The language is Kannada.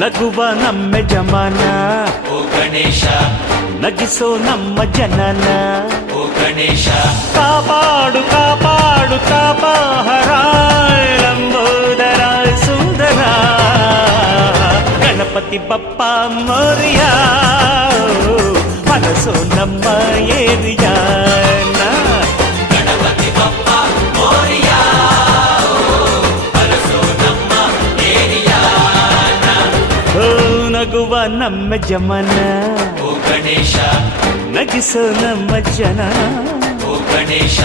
ನಗುವ ನಮ್ಮ ಜಮಾನ ಓ ಗಣೇಶ ನಗಿಸೋ ನಮ್ಮ ಜನನ ಓ ಗಣೇಶ ಕಾಪಾಡು ಕಾಪಾಡು ಕಾಪಾಹರ ಲಂಬೋದರ ಸುಂದರ ಗಣಪತಿ ಬಪ್ಪ ಮೋರಿಯ ಮನಸ್ಸು ನಮ್ಮ ಏರಿಯಾನ ಗಣಪತಿ ಬಪ್ಪ ಮೋರಿಯ ಅರಸೋ ನಮ್ಮ ಏರಿಯಾನ ಓ ನಗುವ ನಮ್ಮ ಜಮನ ಓ ಗಣೇಶ ನಗಿಸೋ ನಮ್ಮ ಜನ ಓ ಗಣೇಶ